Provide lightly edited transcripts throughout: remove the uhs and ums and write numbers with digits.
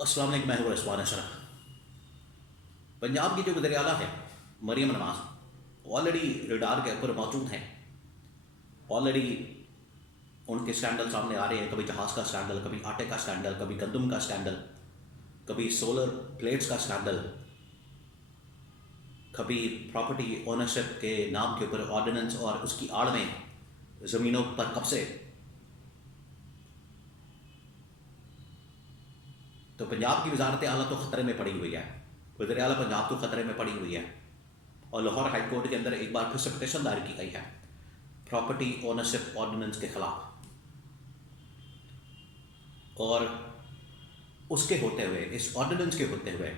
अस्सलाम वालेकुम, मैं हूं रिजवान अशरफ। पंजाब की जो वज़ीर आला है मरीम नवाज ऑलरेडी रडार के ऊपर मौजूद हैं। ऑलरेडी उनके स्कैंडल सामने आ रहे हैं, कभी जहाज़ का स्कैंडल, कभी आटे का स्कैंडल, कभी गंदम का स्कैंडल, कभी सोलर प्लेट्स का स्कैंडल, कभी प्रॉपर्टी ओनरशिप के नाम के ऊपर ऑर्डिनेंस और उसकी आड़ में ज़मीनों पर कब्जे। तो पंजाब की वजारत आला तो ख़तरे में पड़ी हुई है, वज़ीर आला पंजाब तो ख़तरे में पड़ी हुई है। और लाहौर हाई कोर्ट के अंदर एक बार फिर से पिटीशन दायर की गई है प्रॉपर्टी ओनरशिप ऑर्डिनेंस के खिलाफ। और उसके होते हुए, इस ऑर्डिनेंस के होते हुए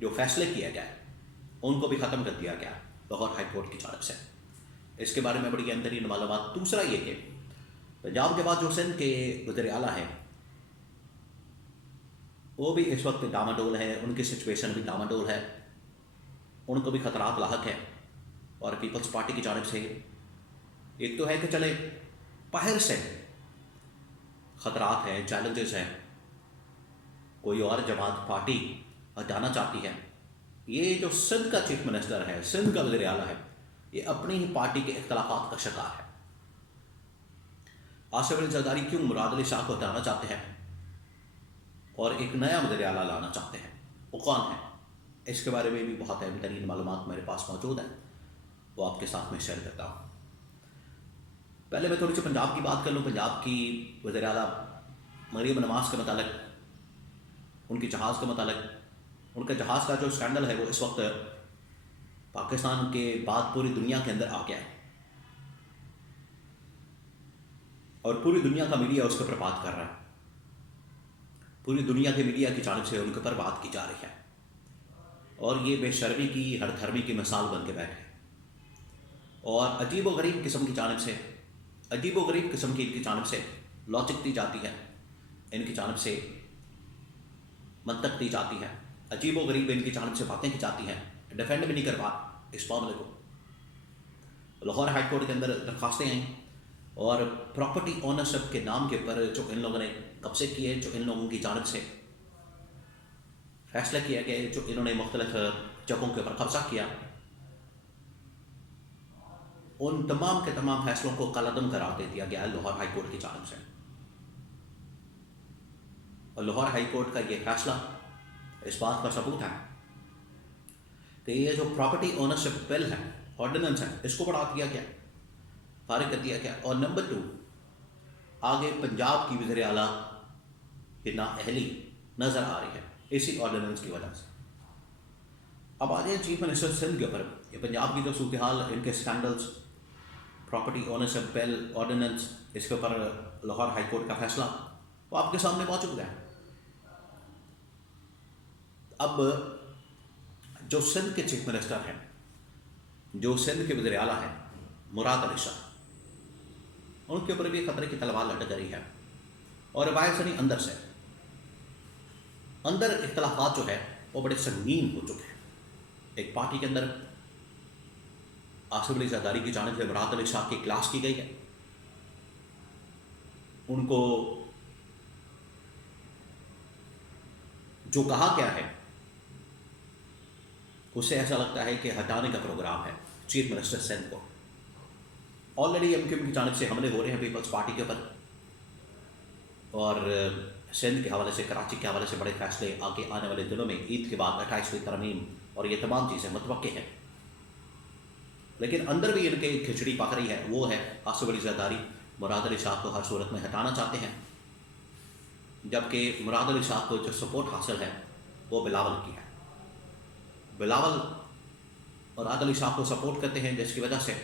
जो फैसले किए गए उनको भी ख़त्म कर दिया गया लाहौर हाई कोर्ट की जानब से। इसके बारे में बड़ी अंतरीन मालूमात। दूसरा ये कि पंजाब के बाद जो सिंध के वज़ीर आला हैं वो भी इस वक्त डामाडोल है, उनकी सिचुएशन भी डामाडोल है, उनको भी ख़तरात लाहक है। और पीपल्स पार्टी की जानब से एक तो है कि चले बाहर से ख़तरात हैं, चैलेंजेस हैं, कोई और जमात पार्टी जाना चाहती है। ये जो सिंध का चीफ मिनिस्टर है, सिंध का वज़ीर आला है, ये अपनी ही पार्टी के इख्तलाफात का शिकार है। आसिफ अली जरदारी क्यों मुराद अली शाह को हटाना चाहते हैं और एक नया वज़ीर आला लाना चाहते हैं, वो कौन है, इसके बारे में भी बहुत अहम तरीन मालूमात मेरे पास मौजूद हैं, वो आपके साथ में शेयर करता हूँ। पहले मैं थोड़ी सी पंजाब की बात कर लूँ। पंजाब की वज़ीर आला मरीम नवाज के मतलब, उनकी जहाज़ के मतलब, उनका जहाज़ का जो स्कैंडल है वो इस वक्त पाकिस्तान के बाद पूरी दुनिया के अंदर आ गया है और पूरी दुनिया का मीडिया उसके ऊपर बात कर रहा है। पूरी दुनिया के मीडिया की जानब से उनके ऊपर बात की जा रही है और ये बेशर्मी की, हरधर्मी की मिसाल बन के बैठे और अजीब व गरीब किस्म की जानब से, अजीब व गरीब किस्म की इनकी जानब से लॉजिक दी जाती है, इनकी जानब से मंतक दी जाती है, अजीब व गरीब इनकी जानब से बातें की जाती हैं। डिफेंड भी नहीं कर पा इस मामले को। लाहौर हाई कोर्ट के अंदर दरखास्तें आई और प्रॉपर्टी ओनरशिप के नाम के ऊपर जो इन लोगों ने कब्जे किए, जो इन लोगों की जानब से फैसला किया गया, जो इन्होंने मुख्तलिफ जगहों के ऊपर कब्जा किया, उन तमाम के तमाम फैसलों को कलअदम करार दे दिया गया है लाहौर हाई कोर्ट की जानब से। और लाहौर हाई कोर्ट का ये फैसला इस बात का सबूत है कि ये जो प्रॉपर्टी ओनरशिप बिल है, ऑर्डिनेंस है, इसको बढ़ा दिया गया, फारिग कर दिया गया। और नंबर 2, आगे पंजाब की वज़ीर आला की नाअहली नज़र आ रही है इसी ऑर्डिनेंस की वजह से। अब आ जाए चीफ मिनिस्टर सिंध के ऊपर। ये पंजाब की जो सूरत हाल, इनके scandals, property ownership bill, ordinance, इसके ऊपर लाहौर हाई कोर्ट का फैसला वो आपके सामने मौजूद है। अब जो सिंध के चीफ मिनिस्टर हैं, जो सिंध के वज़ीर आला हैं मुराद अली शाह, उनके ऊपर भी खतरे की तलवार लटक रही है और रवायत से नहीं, अंदर से, अंदर इख्तलाफात जो है वो बड़े संगीन हो चुके हैं। एक पार्टी के अंदर आसिफ अली जरदारी की जानिब से मुराद अली शाह की क्लास की गई है, उनको जो कहा गया है उससे ऐसा लगता है कि हटाने का प्रोग्राम है चीफ मिनिस्टर सिंध को। ऑलरेडी एमक्यूएम की जानिब से हमले हो रहे हैं पीपल्स पार्टी के ऊपर और सिंध के हवाले से, कराची के हवाले से बड़े फैसले आगे आने वाले दिनों में, ईद के बाद 28वीं तरमीम और ये तमाम चीज़ें मुतवक्के हैं। लेकिन अंदर भी इनके खिचड़ी पक रही है, वो है आसिफ अली जरदारी मुराद अली शाह को हर सूरत में हटाना चाहते हैं, जबकि मुराद अली शाह को जो सपोर्ट हासिल है वो बिलावल की है। बिलावल मुराद अली शाह को सपोर्ट करते हैं, जिसकी वजह से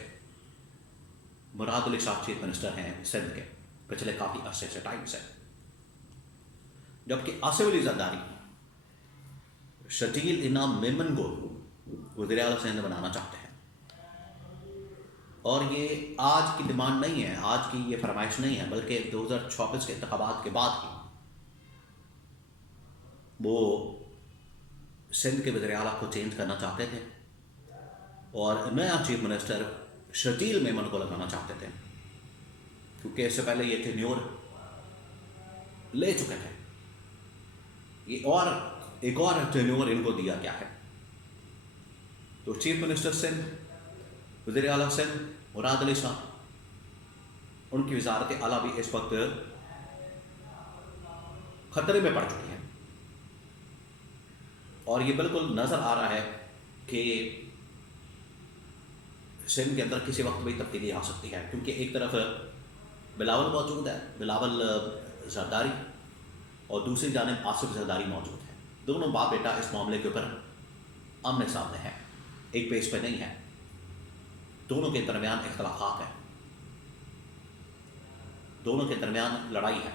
मुराद अली शाह चीफ मिनिस्टर हैं सिंध के पिछले काफ़ी अरसे से, टाइम से। जबकि आसिफ अली जरदारी शजील इनाम मेमन को वज़ीर आला सिंध बनाना चाहते हैं और ये आज की डिमांड नहीं है, आज की ये फरमाइश नहीं है, बल्कि 2024 के इंतखाबात के बाद ही वो सिंध के वज़ीर आला को चेंज करना चाहते थे और नया चीफ मिनिस्टर शजील मेमन को लगाना चाहते थे, क्योंकि इससे पहले ये टेन्योर ले चुके थे ये और एक और टेन्योर इनको दिया गया है। तो चीफ मिनिस्टर सिंध, वज़ीर आला सिंध मुराद अली शाह, उनकी वजारत आला भी इस वक्त खतरे में पड़ चुकी हैं। और ये बिल्कुल नज़र आ रहा है कि सिंध के अंदर किसी वक्त भी तब्दीली आ सकती है, क्योंकि एक तरफ बिलावल मौजूद है, बिलावल जरदारी, और दूसरी जानिब आसिफ जरदारी मौजूद है। दोनों बाप बेटा इस मामले के ऊपर आमने सामने हैं, एक पेज पे नहीं है। दोनों के दरमियान इख्तलाफात हैं, दोनों के दरमियान लड़ाई है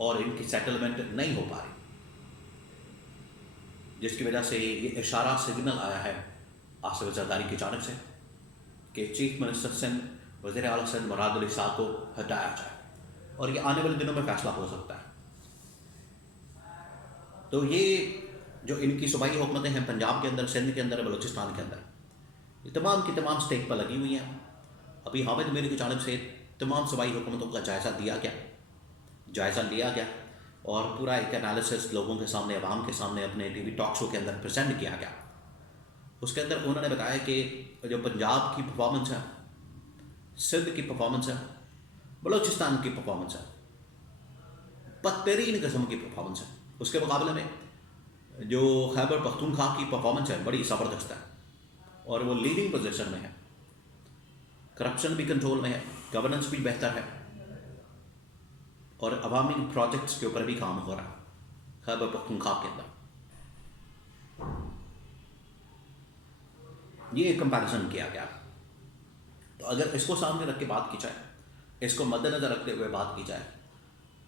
और इनकी सेटलमेंट नहीं हो पा रही, जिसकी वजह से ये इशारा सिग्नल आया है आसिफ जरदारी की जानिब से कि चीफ मिनिस्टर सिंध, वज़ीर आला सिंध मुराद अली शाह को हटाया जाए, और ये आने वाले दिनों में फैसला हो सकता है। तो ये जो इनकी सूबाई हुकूमतें हैं पंजाब के अंदर, सिंध के अंदर, बलूचिस्तान के अंदर, ये तमाम की तमाम स्टेक पर लगी हुई हैं। अभी हामिद मीर की जानिब से तमाम सूबाई हुकूमतों का जायज़ा लिया गया और पूरा एक एनालिसिस लोगों के सामने, अवाम के सामने, अपने टीवी टॉक शो के अंदर प्रेजेंट किया गया। उसके अंदर उन्होंने बताया कि जो पंजाब की परफॉर्मेंस है, सिंध की परफॉर्मेंस है, बलूचिस्तान की परफॉर्मेंस है, बदतरीन किस्म की परफॉर्मेंस है। उसके मुकाबले में जो खैबर पख्तूनख्वा की परफॉर्मेंस है बड़ी ज़बरदस्त है और वो लीडिंग पोजीशन में है। करप्शन भी कंट्रोल में है, गवर्नेंस भी बेहतर है और अवामी प्रोजेक्ट्स के ऊपर भी काम हो रहा है खैबर पख्तूनख्वा के अंदर। ये कंपैरिजन किया गया। तो अगर इसको सामने रख के बात की जाए, इसको मद्देनज़र रखते हुए बात की जाए,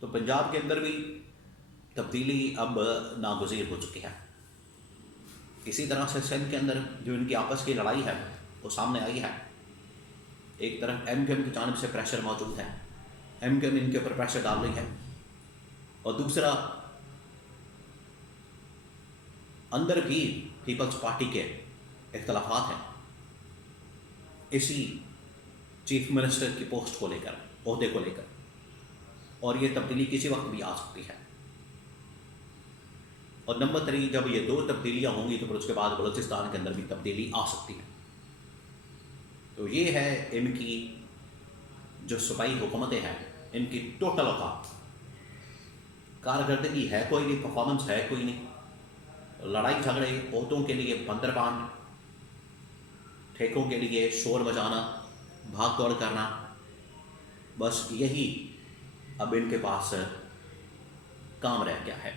तो पंजाब के अंदर भी तब्दीली अब नागुज़ीर हो चुकी है। इसी तरह से सिंध के अंदर जो इनकी आपस की लड़ाई है वो सामने आई है। एक तरफ MQM की जानिब से प्रेशर मौजूद है, MQM इनके ऊपर प्रेशर डाल रही है, और दूसरा अंदर भी पीपल्स पार्टी के इख्तलाफात हैं इसी चीफ मिनिस्टर की पोस्ट को लेकर, ओहदे को लेकर, और ये तब्दीली किसी वक्त भी आ सकती है। और नंबर 3, जब ये 2 तब्दीलियाँ होंगी तो फिर उसके बाद बलूचिस्तान के अंदर भी तब्दीली आ सकती है। तो ये है इनकी जो सूबाई हुकूमतें हैं, इनकी टोटल औकात। कारकर्दगी है कोई नहीं, परफॉर्मेंस है कोई नहीं। लड़ाई झगड़े, ओहदों के लिए बंदरबान, ठेकों के लिए शोर मचाना, भाग दौड़ करना, बस यही अब इनके पास काम रह गया है।